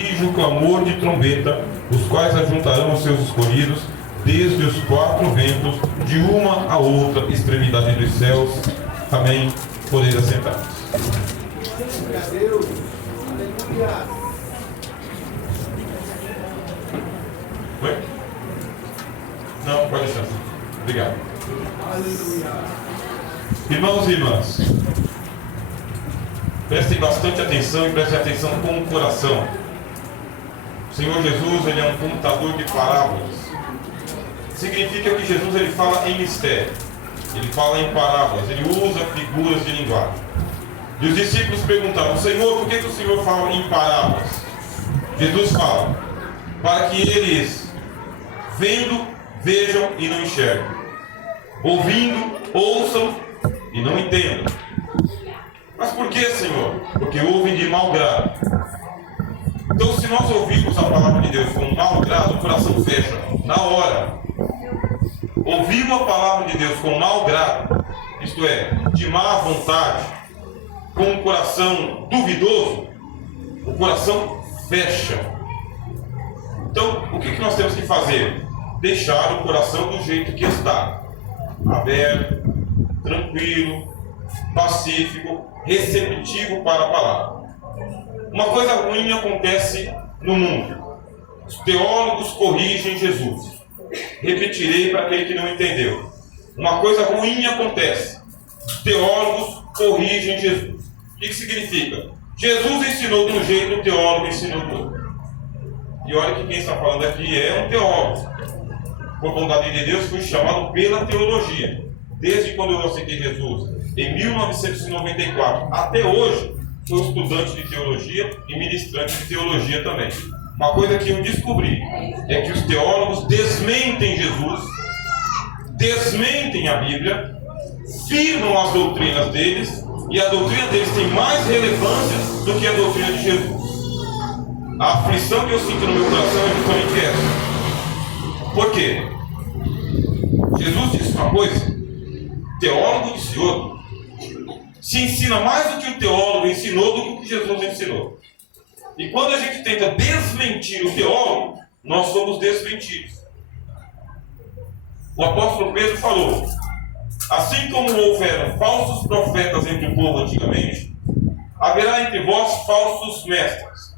o clamor de trombeta, os quais ajuntarão os seus escolhidos desde os quatro ventos, de uma a outra extremidade dos céus. Amém. Podeis assentar-vos. Glória a Deus. Aleluia. Oi? Não, pode deixar. Obrigado. Aleluia. Irmãos e irmãs, prestem bastante atenção e prestem atenção com o coração. O Senhor Jesus, ele é um contador de parábolas. Significa que Jesus ele fala em mistério, ele fala em parábolas, ele usa figuras de linguagem. E os discípulos perguntaram: Senhor, por que o Senhor fala em parábolas? Jesus fala: para que eles, vendo, vejam e não enxerguem, ouvindo, ouçam e não entendam. Mas por que, Senhor? Porque ouvem de mau grado. Então, se nós ouvirmos a palavra de Deus com mau grado, o coração fecha na hora. Ouvimos a palavra de Deus com mau grado, isto é, de má vontade, com um coração duvidoso, o coração fecha. Então, o que nós temos que fazer? Deixar o coração do jeito que está, aberto, tranquilo, pacífico, receptivo para a palavra. Uma coisa ruim acontece no mundo. Os teólogos corrigem Jesus. Repetirei para aquele que não entendeu. Uma coisa ruim acontece. Os teólogos corrigem Jesus. O que significa? Jesus ensinou de um jeito, o teólogo ensinou do outro. E olha que quem está falando aqui é um teólogo. Por bondade de Deus, fui chamado pela teologia. Desde quando eu aceitei Jesus, em 1994, até hoje, sou estudante de teologia e ministrante de teologia também. Uma coisa que eu descobri é que os teólogos desmentem Jesus, desmentem a Bíblia, firmam as doutrinas deles, e a doutrina deles tem mais relevância do que a doutrina de Jesus. A aflição que eu sinto no meu coração é justamente essa. Por quê? Jesus disse uma coisa, o teólogo disse outra. Se ensina mais do que o teólogo ensinou do que o que Jesus ensinou. E quando a gente tenta desmentir o teólogo, nós somos desmentidos. O apóstolo Pedro falou: assim como houveram falsos profetas entre o povo antigamente, haverá entre vós falsos mestres,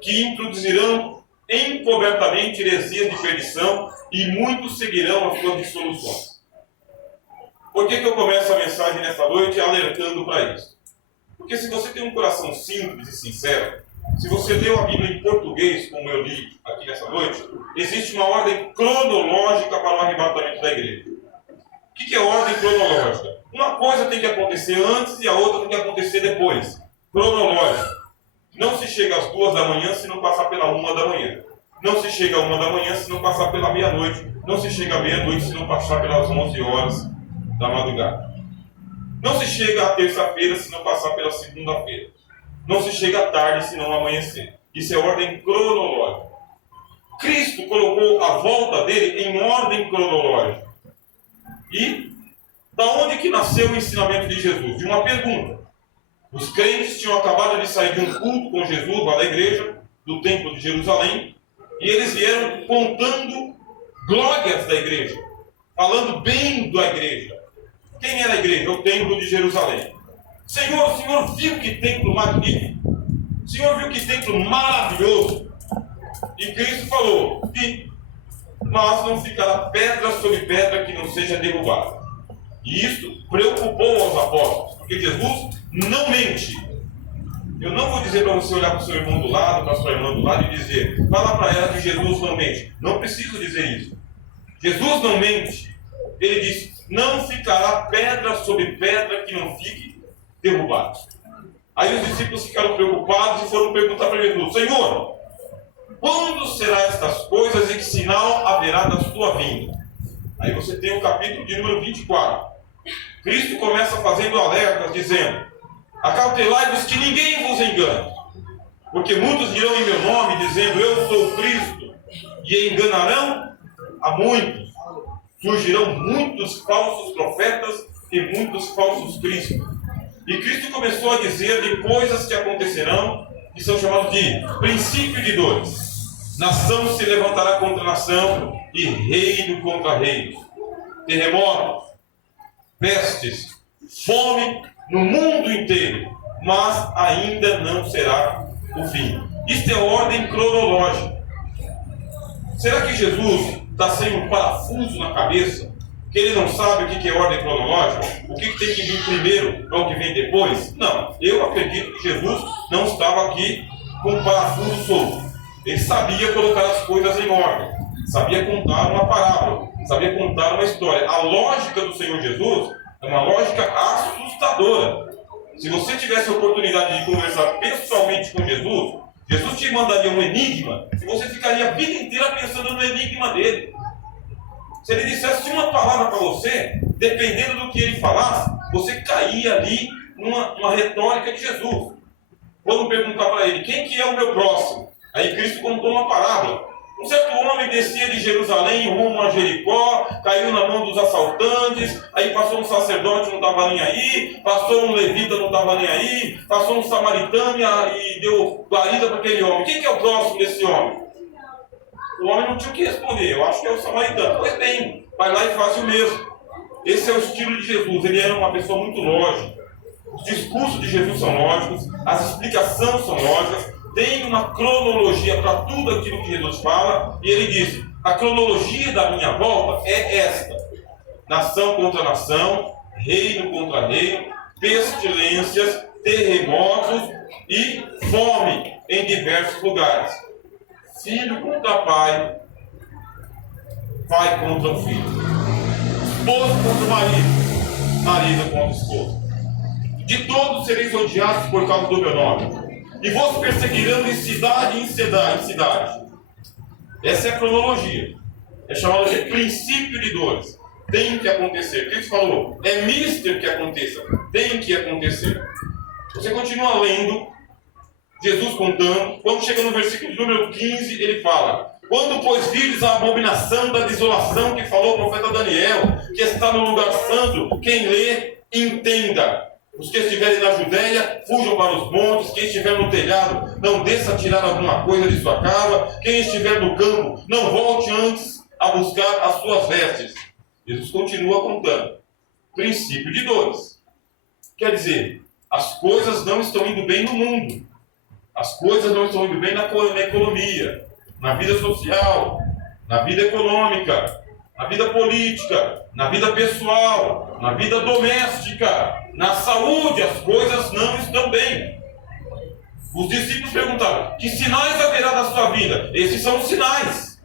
que introduzirão encobertamente heresias de perdição, e muitos seguirão as suas dissoluções. Por que eu começo a mensagem nesta noite alertando para isso? Porque se você tem um coração simples e sincero, se você leu a Bíblia em português, como eu li aqui nessa noite, existe uma ordem cronológica para o arrebatamento da igreja. O que é ordem cronológica? Uma coisa tem que acontecer antes e a outra tem que acontecer depois. Cronológica. Não se chega às 2 da manhã se não passar pela 1 da manhã. Não se chega à 1 da manhã se não passar pela meia-noite. Não se chega à meia-noite se não passar pelas 11 horas da madrugada. Não se chega à terça-feira se não passar pela segunda-feira. Não se chega à tarde se não amanhecer. Isso é ordem cronológica. Cristo colocou a volta dele em ordem cronológica. E da onde que nasceu o ensinamento de Jesus? De uma pergunta. Os crentes tinham acabado de sair de um culto com Jesus lá da igreja, do templo de Jerusalém, e eles vieram contando glórias da igreja, falando bem da igreja. Quem era a igreja? O templo de Jerusalém. Senhor, o Senhor viu que templo magnífico. O Senhor viu que templo maravilhoso. E Cristo falou: vi, mas não ficará pedra sobre pedra que não seja derrubada. E isso preocupou aos apóstolos, porque Jesus não mente. Eu não vou dizer para você olhar para o seu irmão do lado, para a sua irmã do lado e dizer: fala para ela que Jesus não mente. Não preciso dizer isso. Jesus não mente. Ele diz: não ficará pedra sobre pedra que não fique derrubada. Aí os discípulos ficaram preocupados e foram perguntar para Jesus: Senhor, quando será estas coisas e que sinal haverá da sua vinda? Aí você tem o capítulo de número 24. Cristo começa fazendo alertas, dizendo: acautelai-vos que ninguém vos engane, porque muitos dirão em meu nome, dizendo: eu sou Cristo, e enganarão a muitos. Surgirão muitos falsos profetas e muitos falsos cristos. E Cristo começou a dizer de coisas que acontecerão, que são chamados de princípio de dores. Nação se levantará contra nação e reino contra reino. Terremotos, pestes, fome no mundo inteiro, mas ainda não será o fim. Isto é ordem cronológica. Será que Jesus está sem um parafuso na cabeça? Que ele não sabe o que é ordem cronológica? O que tem que vir primeiro para o que vem depois? Não, eu acredito que Jesus não estava aqui com um parafuso solto. Ele sabia colocar as coisas em ordem, sabia contar uma parábola, sabia contar uma história. A lógica do Senhor Jesus é uma lógica assustadora. Se você tivesse a oportunidade de conversar pessoalmente com Jesus, Jesus te mandaria um enigma e você ficaria a vida inteira pensando no enigma dele. Se ele dissesse uma palavra para você, dependendo do que ele falasse, você caía ali numa retórica de Jesus. Quando perguntar para ele, quem que é o meu próximo? Aí Cristo contou uma parábola. Um certo homem descia de Jerusalém rumo a Jericó, caiu na mão dos assaltantes, aí passou um sacerdote, não estava nem aí, passou um levita, não estava nem aí, passou um samaritano e deu guarida para aquele homem. Quem que é o próximo desse homem? O homem não tinha o que responder, eu acho que é o samaritano. Pois bem, vai lá e faz o mesmo. Esse é o estilo de Jesus, ele era uma pessoa muito lógica. Os discursos de Jesus são lógicos, as explicações são lógicas, tem uma cronologia para tudo aquilo que Jesus fala, e ele diz, a cronologia da minha volta é esta: nação contra nação, reino contra reino, pestilências, terremotos e fome em diversos lugares. Filho contra pai, pai contra o filho, esposo contra o marido, marido contra o esposo. De todos sereis odiados por causa do meu nome, e vos perseguirão de cidade em cidade. Essa é a cronologia. É chamada de princípio de dores. Tem que acontecer. Cristo falou, é mister que aconteça. Tem que acontecer. Você continua lendo, Jesus contando. Quando chega no versículo número 15, ele fala, quando pois virdes a abominação da desolação que falou o profeta Daniel, que está no lugar santo, quem lê, entenda. Os que estiverem na Judéia, fujam para os montes. Quem estiver no telhado, não desça a tirar alguma coisa de sua casa. Quem estiver no campo, não volte antes a buscar as suas vestes. Jesus continua contando. Princípio de dores. Quer dizer, as coisas não estão indo bem no mundo. As coisas não estão indo bem na economia, na vida social, na vida econômica, na vida política, na vida pessoal, na vida doméstica, na saúde. As coisas não estão bem. Os discípulos perguntaram, que sinais haverá na sua vida? Esses são os sinais.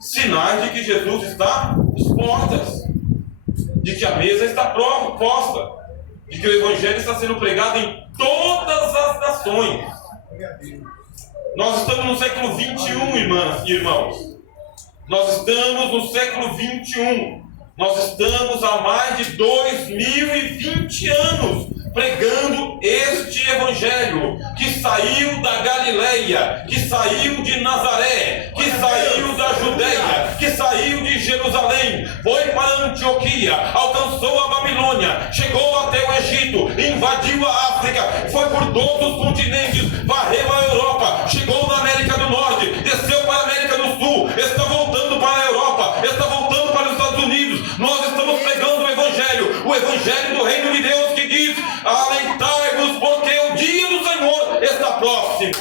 Sinais de que Jesus está às portas, de que a mesa está posta, de que o Evangelho está sendo pregado em todas as nações. Nós estamos no século 21, irmãs e irmãos. Nós estamos no século 21. Nós estamos há mais de 2020 anos pregando este Evangelho que saiu da Galileia, que saiu de Nazaré, que saiu da Judéia, que saiu de Jerusalém, foi para Antioquia, alcançou a Babilônia, chegou até o Egito, invadiu a África, foi por todos os continentes, varreu a Europa, chegou na América do Norte, desceu para a América do Sul, está voltando para a Europa, está voltando para os Estados Unidos. Nós estamos pregando o Evangelho do Reino de Deus, que diz, alentai-vos, porque o dia do Senhor está próximo.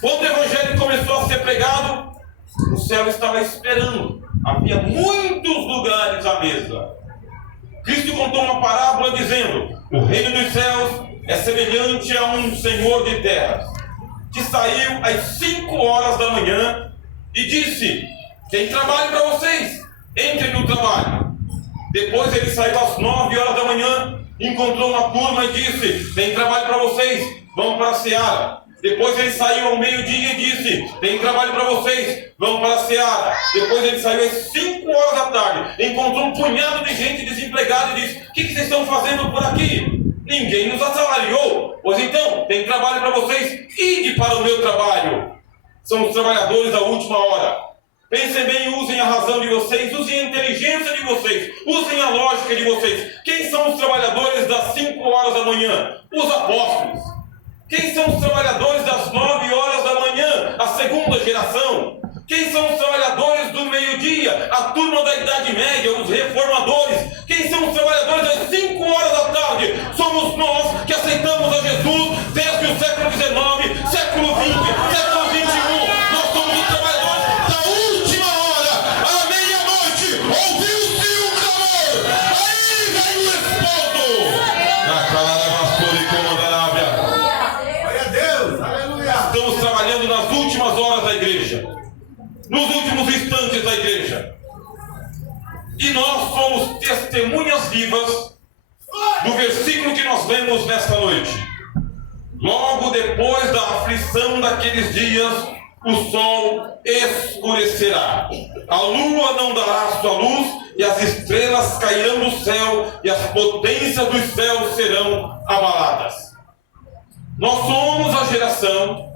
Quando o Evangelho começou a ser pregado, o céu estava esperando. Havia muitos lugares à mesa. Cristo contou uma parábola dizendo, o reino dos céus é semelhante a um senhor de terras, que saiu às 5 horas da manhã e disse, tem trabalho para vocês, entrem no trabalho. Depois ele saiu às 9 horas da manhã, encontrou uma turma e disse, tem trabalho para vocês, vão para a seara. Depois ele saiu ao meio-dia e disse, tem trabalho para vocês, vão para a seara. Depois ele saiu às 5 horas da tarde, encontrou um punhado de gente desempregada e disse, o que vocês estão fazendo por aqui? Ninguém nos assalariou. Pois então, tem trabalho para vocês, ide para o meu trabalho. São os trabalhadores da última hora. Pensem bem, usem a razão de vocês, usem a inteligência de vocês, usem a lógica de vocês. Quem são os trabalhadores das 5 horas da manhã? Os apóstolos. Quem são os trabalhadores das 9 horas da manhã? A segunda geração. Quem são os trabalhadores do meio-dia? A turma da Idade Média, os reformadores. Quem são os trabalhadores das 5 horas da tarde? Somos nós que aceitamos a Jesus desde o século XIX, século XX, século XXI. Nós somos os trabalhadores da última hora, à meia-noite. Ouviu-se um clamor. Aí vem o esposo. Na calada pastor e comandarábia. Glória a Deus. Aleluia. Estamos trabalhando nas últimas horas da igreja, nos últimos instantes da igreja. E nós somos testemunhas vivas do versículo que nós lemos nesta noite. Logo depois da aflição daqueles dias, o sol escurecerá, a lua não dará sua luz, e as estrelas cairão do céu, e as potências dos céus serão abaladas. Nós somos a geração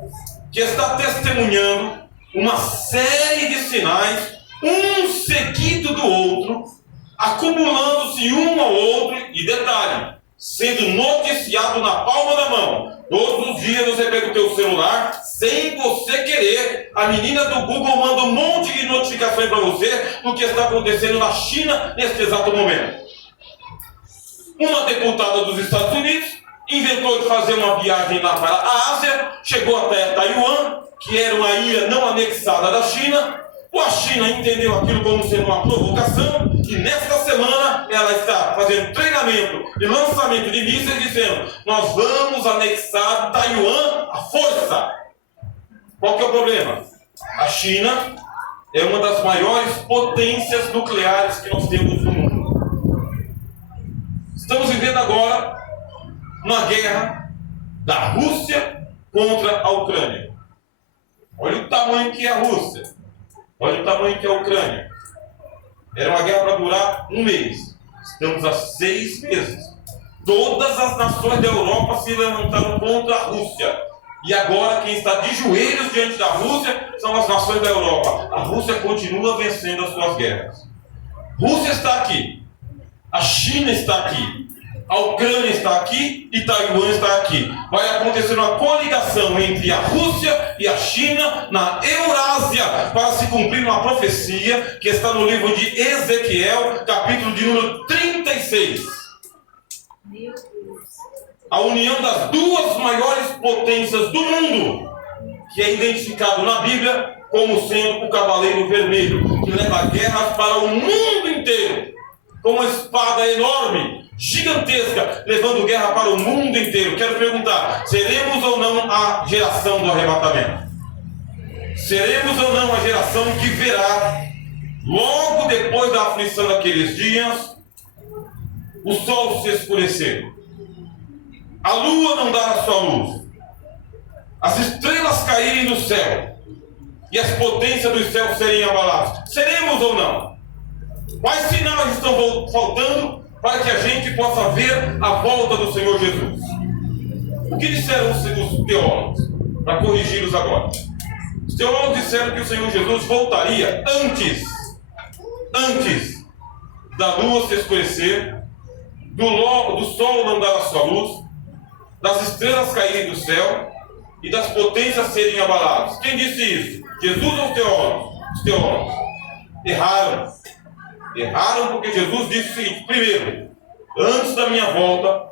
que está testemunhando uma série de sinais, um seguido do outro, acumulando-se um ao outro, e detalhe, sendo noticiado na palma da mão. Todos os dias você pega o teu celular, sem você querer, a menina do Google manda um monte de notificações para você do que está acontecendo na China neste exato momento. Uma deputada dos Estados Unidos inventou de fazer uma viagem lá para a Ásia, chegou até Taiwan, que era uma ilha não anexada da China. A China entendeu aquilo como sendo uma provocação, e nesta semana ela está fazendo treinamento e lançamento de mísseis, dizendo: nós vamos anexar Taiwan à força. Qual que é o problema? A China é uma das maiores potências nucleares que nós temos no mundo. Estamos vivendo agora uma guerra da Rússia contra a Ucrânia. Olha o tamanho que é a Rússia. Olha o tamanho que é a Ucrânia. Era uma guerra para durar um mês. Estamos há 6 meses. Todas as nações da Europa se levantaram contra a Rússia. E agora quem está de joelhos diante da Rússia são as nações da Europa. A Rússia continua vencendo as suas guerras. A Rússia está aqui. A China está aqui. A Ucrânia está aqui e Taiwan está aqui. Vai acontecer uma coligação entre a Rússia e a China na Eurásia para se cumprir uma profecia que está no livro de Ezequiel, capítulo de número 36. A união das duas maiores potências do mundo, que é identificado na Bíblia como sendo o Cavaleiro Vermelho, que leva guerras para o mundo inteiro, com uma espada enorme, gigantesca, levando guerra para o mundo inteiro. Quero perguntar: seremos ou não a geração do arrebatamento? Seremos ou não a geração que verá, logo depois da aflição daqueles dias, o sol se escurecer, a lua não dar a sua luz, as estrelas caírem do céu e as potências dos céus serem abaladas? Seremos ou não? Quais sinais estão faltando para que a gente possa ver a volta do Senhor Jesus? O que disseram os teólogos? Para corrigi-los agora. Os teólogos disseram que o Senhor Jesus voltaria antes da lua se escurecer, do sol não dar a sua luz, das estrelas caírem do céu e das potências serem abaladas. Quem disse isso? Jesus ou os teólogos? Os teólogos erraram. Erraram porque Jesus disse o seguinte: primeiro, antes da minha volta,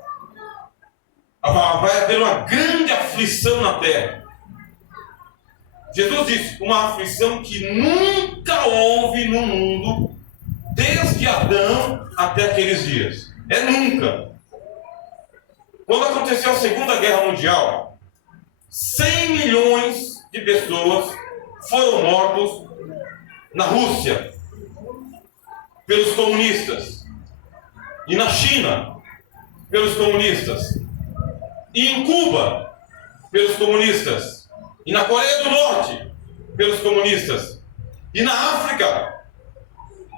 vai haver uma grande aflição na terra. Jesus disse: uma aflição que nunca houve no mundo, desde Adão até aqueles dias. É nunca. Quando aconteceu a Segunda Guerra Mundial, 100 milhões de pessoas foram mortos na Rússia pelos comunistas, e na China pelos comunistas, e em Cuba pelos comunistas, e na Coreia do Norte pelos comunistas, e na África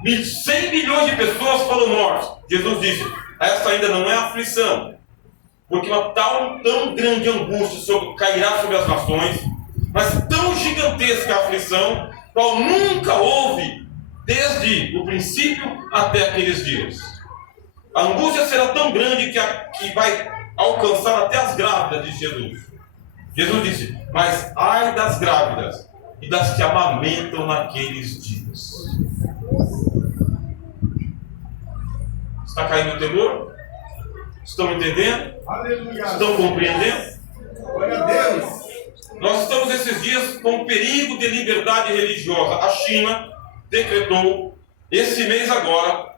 100 milhões de pessoas foram mortas. Jesus disse: essa ainda não é aflição, porque uma tão grande angústia cairá sobre as nações, mas tão gigantesca a aflição, qual nunca houve desde o princípio até aqueles dias. A angústia será tão grande que vai alcançar até as grávidas de Jesus. Jesus disse: mas ai das grávidas e das que amamentam naqueles dias. Está caindo o temor? Estão entendendo? Aleluia. Estão compreendendo? Glória a Deus. Nós estamos esses dias com perigo de liberdade religiosa. A China decretou, esse mês agora,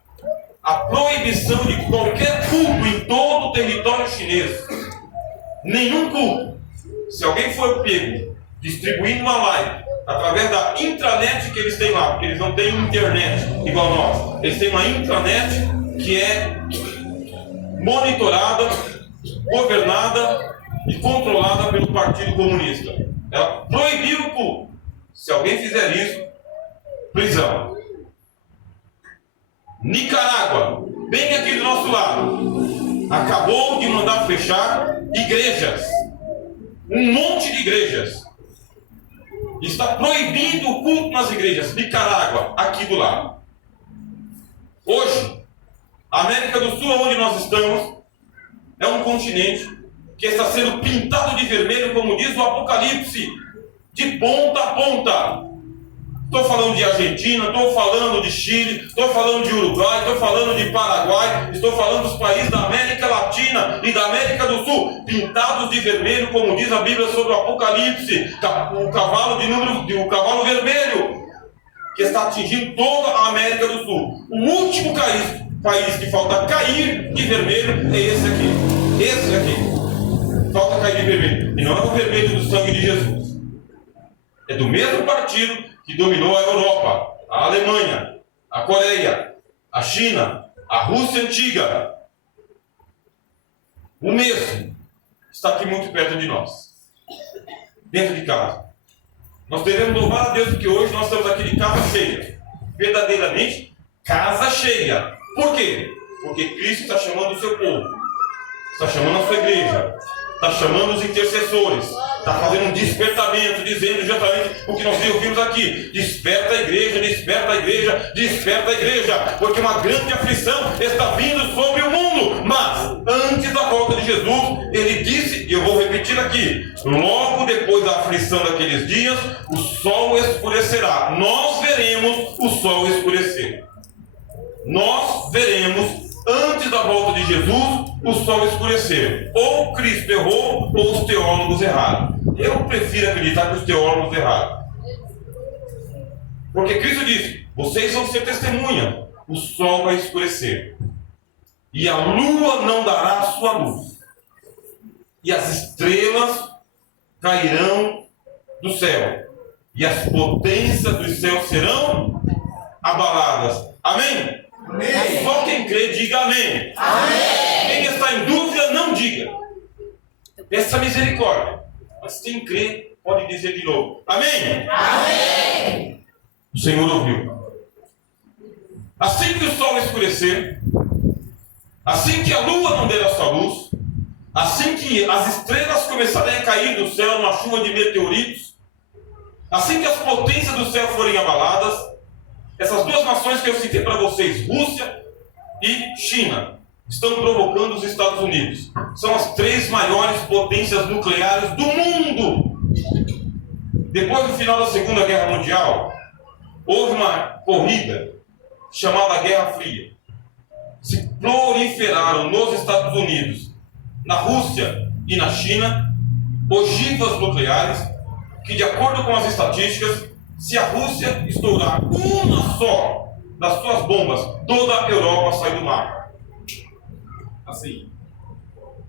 a proibição de qualquer culto em todo o território chinês. Nenhum culto. Se alguém for pego distribuindo uma live através da intranet que eles têm lá, porque eles não têm internet igual nós, eles têm uma intranet que é monitorada, governada e controlada pelo Partido Comunista. Ela proibiu o culto. Se alguém fizer isso, prisão. Nicarágua, bem aqui do nosso lado, acabou de mandar fechar igrejas. Um monte de igrejas. Está proibindo o culto nas igrejas. Nicarágua, aqui do lado. Hoje, a América do Sul, onde nós estamos, é um continente que está sendo pintado de vermelho, como diz o Apocalipse, de ponta a ponta. Estou falando de Argentina, estou falando de Chile, estou falando de Uruguai, estou falando de Paraguai, estou falando dos países da América Latina e da América do Sul, pintados de vermelho, como diz a Bíblia sobre o Apocalipse, o cavalo vermelho, que está atingindo toda a América do Sul. O último país que falta cair de vermelho é esse aqui. Esse aqui. Falta cair de vermelho. E não é o vermelho do sangue de Jesus. É do mesmo partido que dominou a Europa, a Alemanha, a Coreia, a China, a Rússia antiga. O mesmo está aqui muito perto de nós, dentro de casa. Nós devemos louvar a Deus porque hoje nós estamos aqui de casa cheia, verdadeiramente casa cheia. Por quê? Porque Cristo está chamando o seu povo, está chamando a sua igreja, está chamando os intercessores, está fazendo um despertamento, dizendo exatamente o que nós ouvimos aqui: desperta a igreja, desperta a igreja, desperta a igreja, porque uma grande aflição está vindo sobre o mundo. Mas antes da volta de Jesus, ele disse, e eu vou repetir aqui: logo depois da aflição daqueles dias, o sol escurecerá. Nós veremos o sol escurecer. Nós veremos, antes da volta de Jesus, o sol escurecer. Ou Cristo errou, ou os teólogos erraram. Eu prefiro acreditar que os teólogos erraram. Porque Cristo disse: vocês vão ser testemunha. O sol vai escurecer, e a lua não dará a sua luz, e as estrelas cairão do céu, e as potências dos céus serão abaladas. Amém? Amém. Só quem crê, diga amém. Amém. Quem está em dúvida, não diga. Peça misericórdia. Mas quem crê, pode dizer de novo. Amém? Amém. O Senhor ouviu. Assim que o sol escurecer, assim que a lua não der a sua luz, assim que as estrelas começarem a cair do céu numa chuva de meteoritos, assim que as potências do céu forem abaladas, essas duas nações que eu citei para vocês, Rússia e China, estão provocando os Estados Unidos. São as 3 maiores potências nucleares do mundo. Depois do final da Segunda Guerra Mundial, houve uma corrida chamada Guerra Fria. Se proliferaram nos Estados Unidos, na Rússia e na China, ogivas nucleares que, de acordo com as estatísticas, se a Rússia estourar uma só das suas bombas, toda a Europa sai do mar. Assim.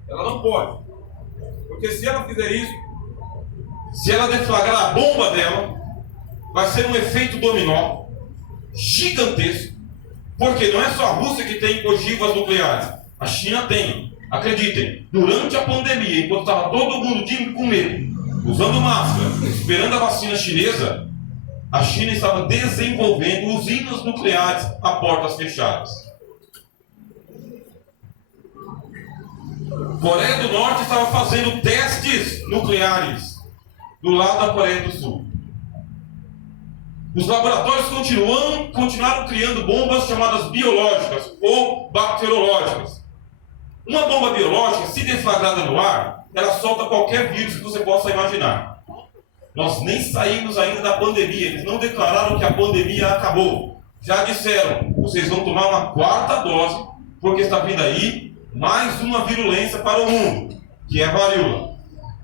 Ela não pode. Porque se ela fizer isso, se ela deflagrar a bomba dela, vai ser um efeito dominó gigantesco. Porque não é só a Rússia que tem ogivas nucleares. A China tem. Acreditem, durante a pandemia, enquanto estava todo mundo com medo, usando máscara, esperando a vacina chinesa, a China estava desenvolvendo usinas nucleares a portas fechadas. Coreia do Norte estava fazendo testes nucleares do lado da Coreia do Sul. Os laboratórios continuaram criando bombas chamadas biológicas ou bacteriológicas. Uma bomba biológica, se deflagrada no ar, ela solta qualquer vírus que você possa imaginar. Nós nem saímos ainda da pandemia, eles não declararam que a pandemia acabou. Já disseram, vocês vão tomar uma 4ª dose, porque está vindo aí mais uma virulência para o mundo, que é a varíola.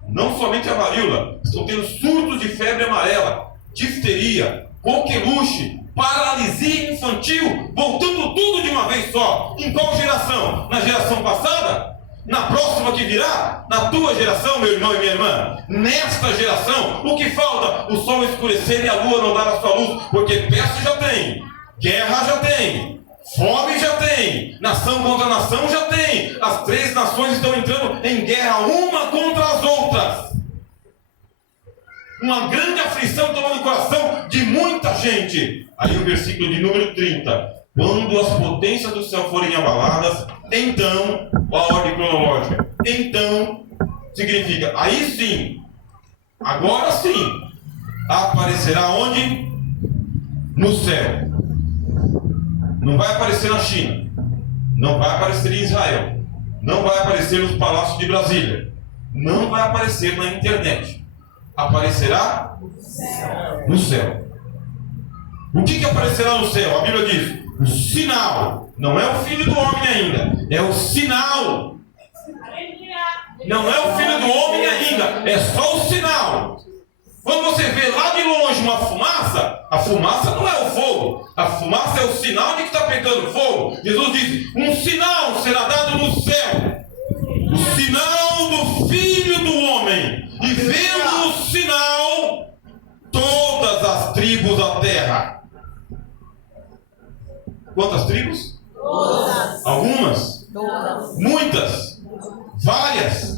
Não somente a varíola, estão tendo surtos de febre amarela, difteria, coqueluche, paralisia infantil, voltando tudo de uma vez só. Em qual geração? Na geração passada? Na próxima que virá? Na tua geração, meu irmão e minha irmã? Nesta geração, o que falta? O sol escurecer e a lua não dar a sua luz, porque peste já tem, guerra já tem, fome já tem, nação contra nação já tem. As 3 nações estão entrando em guerra uma contra as outras. Uma grande aflição tomando o coração de muita gente. Aí o versículo de número 30. Quando as potências do céu forem abaladas, então, a ordem cronológica, então, significa, aí sim, agora sim, aparecerá onde? No céu. Não vai aparecer na China, não vai aparecer em Israel, não vai aparecer nos palácios de Brasília, não vai aparecer na internet. Aparecerá no céu. O que aparecerá no céu? A Bíblia diz, o sinal. Não é o filho do homem ainda, é o sinal. Não é o filho do homem ainda, é só o sinal. Quando você vê lá de longe uma fumaça, a fumaça não é o fogo, a fumaça é o sinal de que está pegando fogo. Jesus diz, um sinal será dado no céu, o sinal do Filho do Homem. E vendo o sinal, todas as tribos da terra. Quantas tribos? Todas. Algumas? Todas. Muitas? Várias?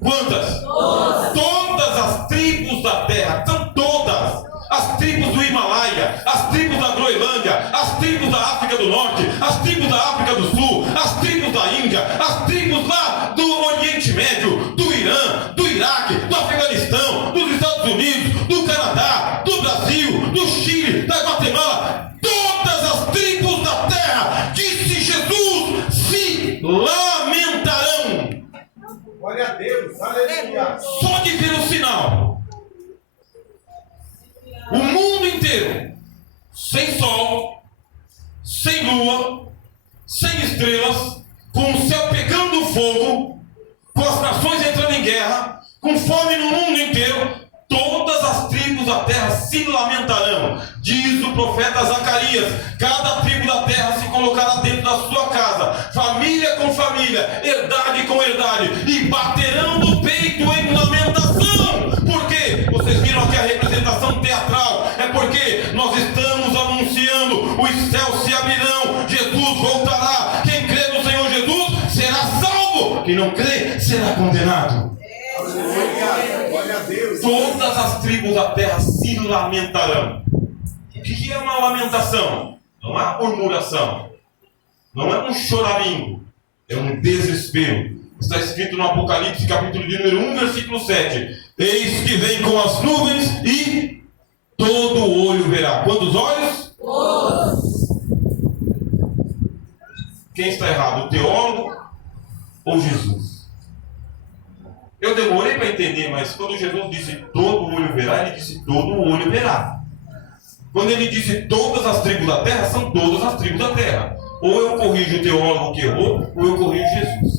Quantas? Todas. Todas as tribos da terra, são todas. As tribos do Himalaia, as tribos da Groenlândia, as tribos da África do Norte, as tribos da África do Sul, as tribos da Índia, as tribos lá do Oriente Médio, do Irã, do Iraque, do Afeganistão, dos Estados Unidos, do Canadá, do Brasil, do Chile, da Guatemala. Todas as tribos da terra, disse Jesus, se lamentarão. Glória a Deus, aleluia. Só de ver o sinal. O mundo inteiro, sem sol, sem lua, sem estrelas, com o céu pegando fogo, com as nações entrando em guerra, com fome no mundo inteiro, todas as tribos da terra se lamentarão. Diz o profeta Zacarias, cada tribo da terra se colocará dentro da sua casa, família com família, herdade com herdade, e baterão no peito em lamentação. Por quê? Vocês viram aqui a representação teatral. É porque nós estamos anunciando, os céus se abrirão, Jesus voltará. Quem crê no Senhor Jesus será salvo, quem não crê será condenado. Glória a Deus. Todas as tribos da terra se lamentarão. O que é uma lamentação? Não é murmuração, não é um choramingo, é um desespero. Está escrito no Apocalipse, capítulo de número 1, versículo 7. Eis que vem com as nuvens e todo o olho verá. Quantos olhos? Todos. Quem está errado, o teólogo ou Jesus? Eu demorei para entender, mas quando Jesus disse todo o olho verá, ele disse todo o olho verá. Quando ele disse todas as tribos da terra, são todas as tribos da terra. Ou eu corrijo o teólogo que errou, ou eu corrijo Jesus.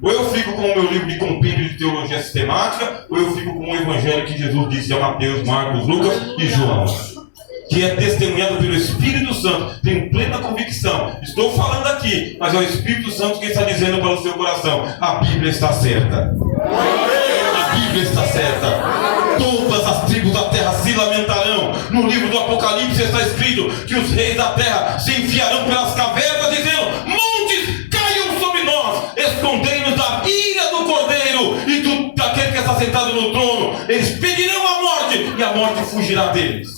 Ou eu fico com o meu livro de compêndio de teologia sistemática, ou eu fico com o evangelho que Jesus disse a Mateus, Marcos, Lucas e João, que é testemunhado pelo Espírito Santo. Tenho plena convicção. Estou falando aqui, mas é o Espírito Santo que está dizendo para o seu coração: a Bíblia está certa. A Bíblia está certa. Todas as tribos da terra se lamentarão. No livro do Apocalipse está escrito que os reis da terra se enfiarão pelas cavernas, dizendo: montes, caiam sobre nós, escondei-nos da ira do Cordeiro e daquele que está sentado no trono. Eles pedirão a morte e a morte fugirá deles.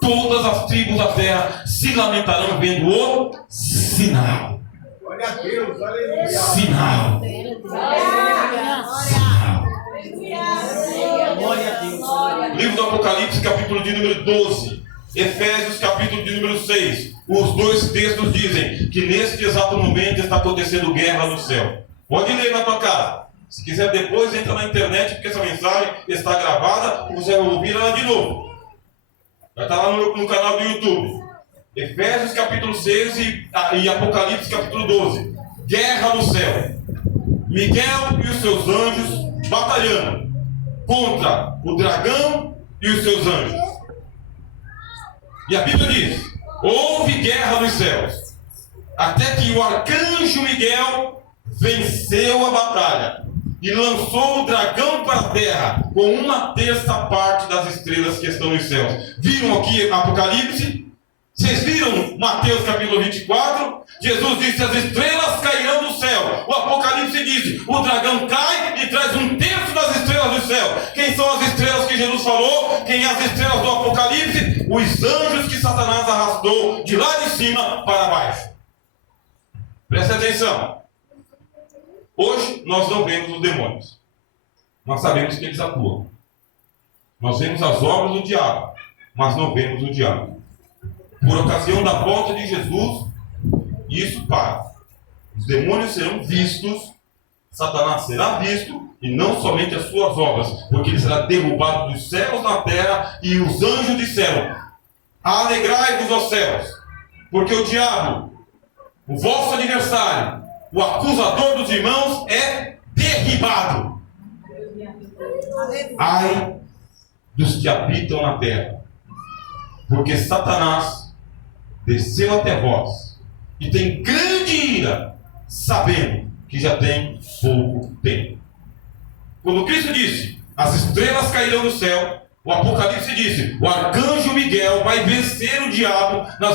Todas as tribos da terra se lamentarão vendo o sinal. Glória a Deus, aleluia. Sinal. Sinal. Glória a Deus. Lê livro do Apocalipse, capítulo de número 12. Efésios, capítulo de número 6. Os dois textos dizem que neste exato momento está acontecendo guerra no céu. Pode ler na tua casa. Se quiser depois, entra na internet, porque essa mensagem está gravada e você vai ouvir ela de novo. Vai estar lá no canal do YouTube. Efésios capítulo 6 e Apocalipse capítulo 12. Guerra no céu. Miguel e os seus anjos batalhando contra o dragão e os seus anjos. E a Bíblia diz: houve guerra nos céus, até que o arcanjo Miguel venceu a batalha e lançou o dragão para a terra com 1/3 das estrelas que estão nos céus. Viram aqui Apocalipse? Vocês viram Mateus capítulo 24? Jesus disse: as estrelas cairão do céu. O Apocalipse diz: o dragão cai e traz 1/3 das estrelas do céu. Quem são as estrelas que Jesus falou? Quem as estrelas do Apocalipse? Os anjos que Satanás arrastou de lá de cima para baixo. Preste atenção. Hoje nós não vemos os demônios. Nós sabemos que eles atuam. Nós vemos as obras do diabo, mas não vemos o diabo. Por ocasião da volta de Jesus, isso para. Os demônios serão vistos, Satanás será visto, e não somente as suas obras, porque ele será derrubado dos céus na terra, e os anjos disseram: alegrai-vos, ó céus, porque o diabo, o vosso adversário, o acusador dos irmãos, é derribado. Ai dos que habitam na terra, porque Satanás desceu até vós e tem grande ira, sabendo que já tem pouco tempo. Quando Cristo disse: as estrelas cairão do céu, o Apocalipse disse: o arcanjo Miguel vai vencer o diabo nas